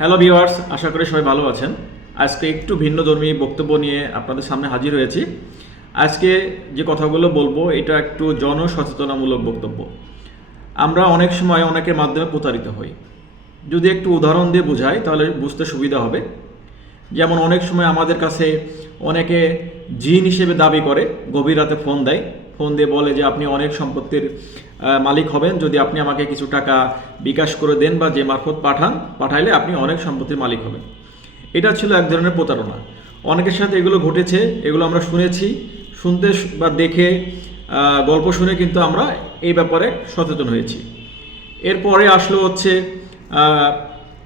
Hello viewers, আশা করি সবাই ভালো আছেন। আজকে একটু ভিন্নধর্মী বক্তব্য নিয়ে আপনাদের সামনে হাজির হয়েছি। আজকে যে কথাগুলো বলবো এটা একটু জনসচেতনামূলক বক্তব্য। আমরা অনেক সময় অনেকের মাধ্যমে প্রতারিত হই। যদি একটু উদাহরণ দিয়ে বোঝাই তাহলে বুঝতে সুবিধা হবে। যেমন অনেক সময় আমাদের কাছে অনেকে জিন হিসেবে দাবি করে, গভীর রাতে ফোন দেয়, ফোন দিয়ে বলে যে আপনি অনেক সম্পত্তির মালিক হবেন যদি আপনি আমাকে কিছু টাকা বিকাশ করে দেন বা যে মারফত পাঠাইলে আপনি অনেক সম্পত্তির মালিক হবেন। এটা ছিল এক ধরনের প্রতারণা। অনেকের সাথে এগুলো ঘটেছে, এগুলো আমরা শুনেছি, শুনতে বা দেখে গল্প শুনে কিন্তু আমরা এই ব্যাপারে সচেতন হয়েছি। এরপরে আসলো হচ্ছে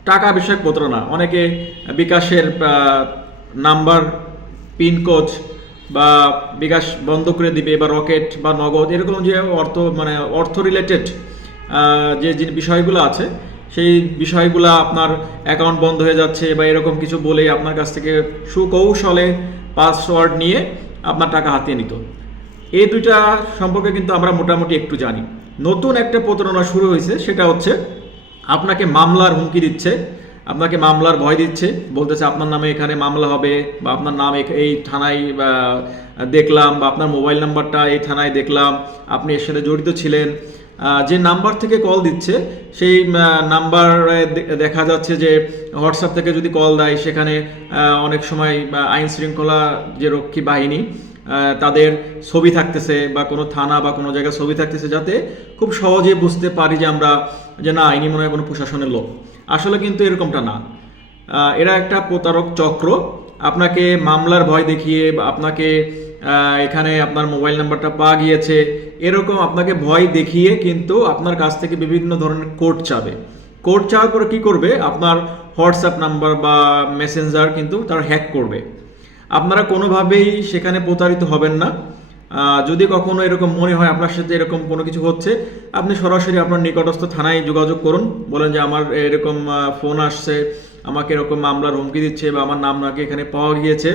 টাকা বিষয়ক প্রতারণা। অনেকে বিকাশের নাম্বার, পিনকোড বা বিকাশ বন্ধ করে দিবে বা রকেট বা নগদ এরকম যে অর্থ রিলেটেড যে বিষয়গুলো আছে সেই বিষয়গুলো আপনার অ্যাকাউন্ট বন্ধ হয়ে যাচ্ছে বা এরকম কিছু বলে আপনার কাছ থেকে সুকৌশলে পাসওয়ার্ড নিয়ে আপনার টাকা হাতিয়ে নিত। এই দুইটা সম্পর্কে কিন্তু আমরা মোটামুটি একটু জানি। নতুন একটা প্রতারণা শুরু হয়েছে, সেটা হচ্ছে আপনাকে মামলার হুমকি দিচ্ছে, আপনাকে মামলার ভয় দিচ্ছে, বলতেছে আপনার নামে এখানে মামলা হবে বা আপনার নাম এই থানায় দেখলাম বা আপনার মোবাইল নাম্বারটা এই থানায় দেখলাম, আপনি এর সাথে জড়িত ছিলেন। যে নাম্বার থেকে কল দিচ্ছে সেই নাম্বারে দেখা যাচ্ছে যে হোয়াটসঅ্যাপ থেকে যদি কল দেয় সেখানে অনেক সময় আইন শৃঙ্খলা যে রক্ষী বাহিনী তাদের ছবি থাকতেছে বা কোনো থানা বা কোনো জায়গায় ছবি থাকতেছে, যাতে খুব সহজে বুঝতে পারি যে আমরা যে না, ইনি মনে হয় কোনো প্রশাসনের লোক। আসলে কিন্তু এরকমটা না। এরা একটা প্রতারক চক্র। আপনাকে মামলার ভয় দেখিয়ে বা আপনাকে এখানে আপনার মোবাইল নাম্বারটা পাওয়া গিয়েছে এরকম আপনাকে ভয় দেখিয়ে কিন্তু আপনার কাছ থেকে বিভিন্ন ধরনের কোড চাবে। কোড চাওয়ার পরে কী করবে, আপনার হোয়াটসঅ্যাপ নাম্বার বা মেসেঞ্জার কিন্তু তারা হ্যাক করবে। আপনারা কোনোভাবেই সেখানে প্রতারিত হবেন না। যদি কখনো এরকম মনে হয় আপনার সাথে এরকম কোনো কিছু হচ্ছে, আপনি সরাসরি আপনার নিকটস্থ থানায় যোগাযোগ করুন, বলেন যে আমার এরকম ফোন আসছে, আমাকে এরকম মামলার হুমকি দিচ্ছে বা আমার নাম নাকি এখানে পাওয়া গিয়েছে,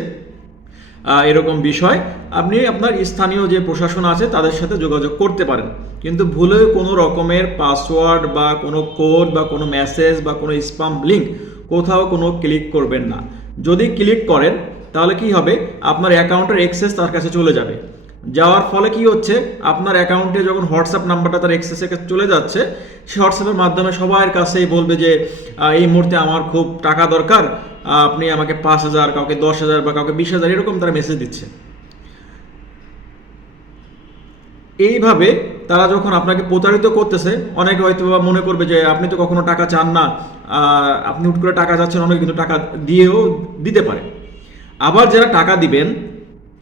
এরকম বিষয়। আপনি আপনার স্থানীয় যে প্রশাসন আছে তাদের সাথে যোগাযোগ করতে পারেন, কিন্তু ভুলে কোনো রকমের পাসওয়ার্ড বা কোনো কোড বা কোনো মেসেজ বা কোনো স্প্যাম লিঙ্ক কোথাও কোনো ক্লিক করবেন না। যদি ক্লিক করেন তাহলে কি হবে, আপনার অ্যাকাউন্টের অ্যাক্সেস তার কাছে চলে যাবে। যাওয়ার ফলে কি হচ্ছে, আপনার অ্যাকাউন্টে যখন হোয়াটসঅ্যাপ নাম্বারটা তার অ্যাক্সেসের কাছে চলে যাচ্ছে, সে হোয়াটসঅ্যাপের মাধ্যমে সবার কাছেই বলবে যে এই মুহূর্তে আমার খুব টাকা দরকার, আপনি আমাকে 5,000, কাউকে 10,000 বা কাউকে 20,000 এরকম তারা মেসেজ দিচ্ছে। এইভাবে তারা যখন আপনাকে প্রতারিত করতেছে, অনেকে হয়তো মনে করবে যে আপনি তো কখনো টাকা চান না, আপনি হুট করে টাকা চাচ্ছেন, অনেকে কিন্তু টাকা দিয়েও দিতে পারে। আবার যারা টাকা দিবেন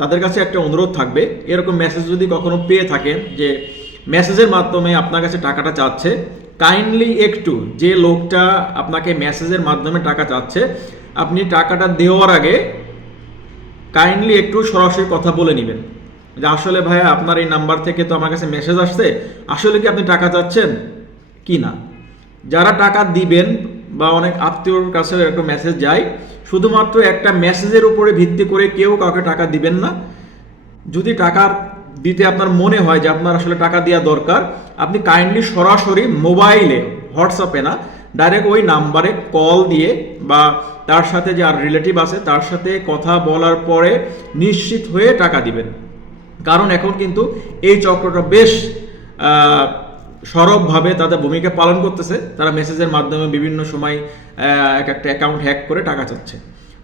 তাদের কাছে একটা অনুরোধ থাকবে, এরকম মেসেজ যদি কখনো পেয়ে থাকেন যে মেসেজের মাধ্যমে আপনার কাছে টাকাটা চাচ্ছে, কাইন্ডলি একটু যে লোকটা আপনাকে মেসেজের মাধ্যমে টাকা চাচ্ছে, আপনি টাকাটা দেওয়ার আগে কাইন্ডলি একটু সরাসরি কথা বলে নেবেন যে আসলে ভাইয়া আপনার এই নাম্বার থেকে তো আমার কাছে মেসেজ আসছে, আসলে কি আপনি টাকা চাচ্ছেন কি না। যারা টাকা দিবেন বা অনেক আত্মীয়র কাছে একটা মেসেজ যায়, শুধুমাত্র একটা মেসেজের উপরে ভিত্তি করে কেউ কাউকে টাকা দিবেন না। যদি টাকা দিতে আপনার মনে হয় যে আপনার আসলে টাকা দেওয়া দরকার, আপনি কাইন্ডলি সরাসরি মোবাইলে, হোয়াটসঅ্যাপে না, ডাইরেক্ট ওই নাম্বারে কল দিয়ে বা তার সাথে যে আর রিলেটিভ আছে তার সাথে কথা বলার পরে নিশ্চিত হয়ে টাকা দিবেন। কারণ এখন কিন্তু এই চক্রটা বেশ সরবভাবে তাদের ভূমিকা পালন করতেছে। তারা মেসেজের মাধ্যমে বিভিন্ন সময় এক একটা অ্যাকাউন্ট হ্যাক করে টাকা চাচ্ছে।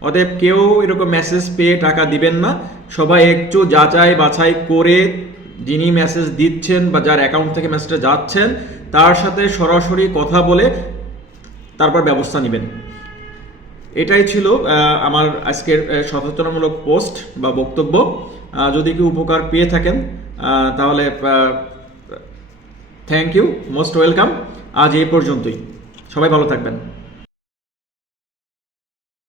অতএব কেউ এরকম মেসেজ পেয়ে টাকা দিবেন না। সবাই একটু যাচাই বাছাই করে যিনি মেসেজ দিচ্ছেন বা যার অ্যাকাউন্ট থেকে মেসেজটা যাচ্ছেন তার সাথে সরাসরি কথা বলে তারপর ব্যবস্থা নেবেন। এটাই ছিল আমার আজকের সচেতনামূলক পোস্ট বা বক্তব্য। যদি কেউ উপকার পেয়ে থাকেন তাহলে থ্যাংক ইউ, মোস্ট ওয়েলকাম। আজ এই পর্যন্তই, সবাই ভালো থাকবেন।